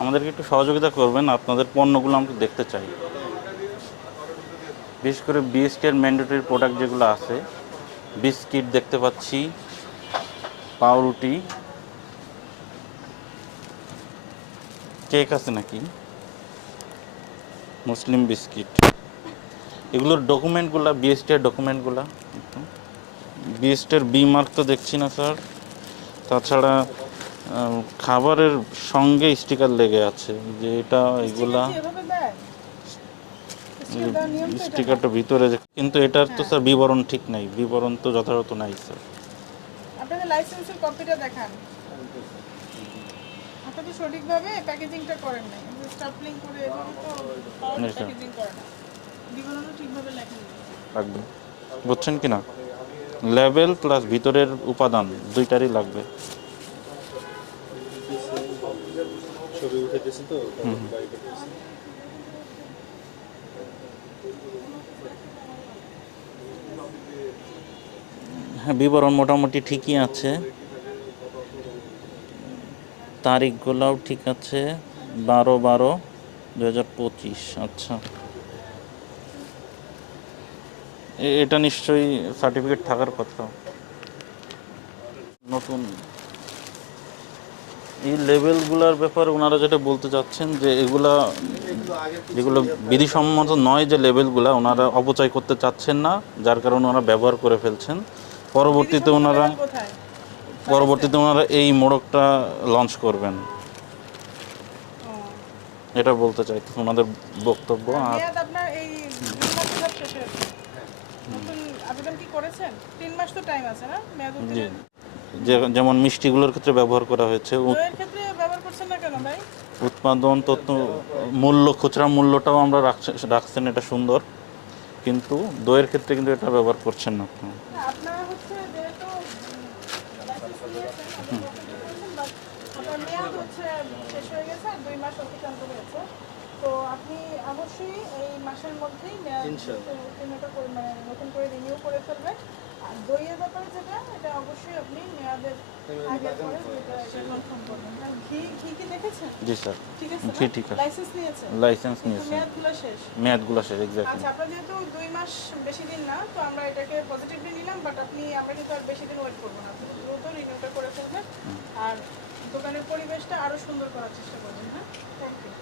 আমাদেরকে একটু সহযোগিতা করবেন, আপনাদের পণ্যগুলো আমরা দেখতে চাই। বিশেষ করে বিএসটির ম্যান্ডেটরি প্রোডাক্ট যেগুলো আছে, বিস্কিট দেখতে পাচ্ছি, পাউরুটি, কেক আছে নাকি? Muslim biscuit. এগুলোর ডকুমেন্টগুলো বিএসটির ডকুমেন্টগুলো বিএসটির বি মার্ক তো দেখছি না, স্যার। তাছাড়া খাবারের সঙ্গে স্টিকার লেগে আছে যে এটা এগুলা? স্টিকারটা ভিতরে কিন্তু এটার তো স্যার বিবরণ ঠিক নাই। বিবরণ তো যথাযথ নাই স্যার আপনাদের লাইসেন্সের কপিটা দেখান। আপনি তো সঠিকভাবে প্যাকেজিংটা করেন নাই। স্টাপলিং করে এভাবে তো প্যাকেজিং করে না। বিবরণও ঠিকভাবে লেখেন। লাগবে। বুঝছেন কি না? লেভেল প্লাস ভিতরের উপাদান দুইটারই লাগবে। ছবি তো হ্যাঁ বিবরণ মোটামুটি ঠিকই আছে। তারিখগুলোও ঠিক আছে। বারো বারো দু হাজার পঁচিশ আচ্ছা। এটা নিশ্চয়ই সার্টিফিকেট থাকার কথা। নতুন এই লেভেলগুলোর ব্যাপারে ওনারা যেটা বলতে চাচ্ছেন যে এগুলা যেগুলো বিধিসম্মত নয় যে লেভেলগুলো ওনারা অপচয় করতে চাচ্ছেন না যার কারণে ওনারা ব্যবহার করে ফেলছেন। পরবর্তীতে ওনারা পরবর্তীতে ওনারা এই মোড়কটা লঞ্চ করবেন। এটা বলতে চাইতে ওনাদের বক্তব্য আর আবেদন কি করেছেন? তিন মাস তো টাইম আছে না? মেয়াদ যেমন মিষ্টিগুলোর ক্ষেত্রে ব্যবহার করা হয়েছে উ- দইয়ের ক্ষেত্রে ব্যবহার করছেন না কেন ভাই? উৎপাদন তথ্য মূল্য খুচরা মূল্যটাও আমরা রাখছে- রাখছেন এটা সুন্দর। কিন্তু দইয়ের ক্ষেত্রে কিন্তু এটা ব্যবহার করছেন না আপনি। না, আপনারা হচ্ছে যেহেতু লাইসেন্স নিয়েছেন আপনি করেছেন, but আপনার মেয়াদ হচ্ছে শেষ হয়ে গেছে আর দুই মাস অতিক্রান্ত হয়েছে। তো আপনি অবশ্যই এই মাসের মধ্যেই। উত্তীর্ণতা করে মানে নতুন করে রিনিউ করে ফেলবেন। যেটা এটা অবশ্যই আপনি মেয়াদের আগে পরে এটা কনফার্ম করবেন। আর ঘি ঘি কি দেখেছেন? জি স্যার। ঠিক আছে ঘি ঠিক আছে। লাইসেন্স নিয়েছেন? লাইসেন্স নিয়েছেন। মেয়াদগুলো শেষ। মেয়াদগুলো শেষ এক্স্যাক্টলি আচ্ছা আপনার যেহেতু দুই মাস বেশি দিন না তো আমরা এটাকে পজিটিভলি নিলাম বাট আপনি আমরা কিন্তু আর বেশি দিন ওয়েট করব না। আপনি দ্রুত রিনিউটা করে ফেলবেন। আর দোকানের পরিবেশটা আরও সুন্দর করার চেষ্টা করবেন হ্যাঁ? Thank you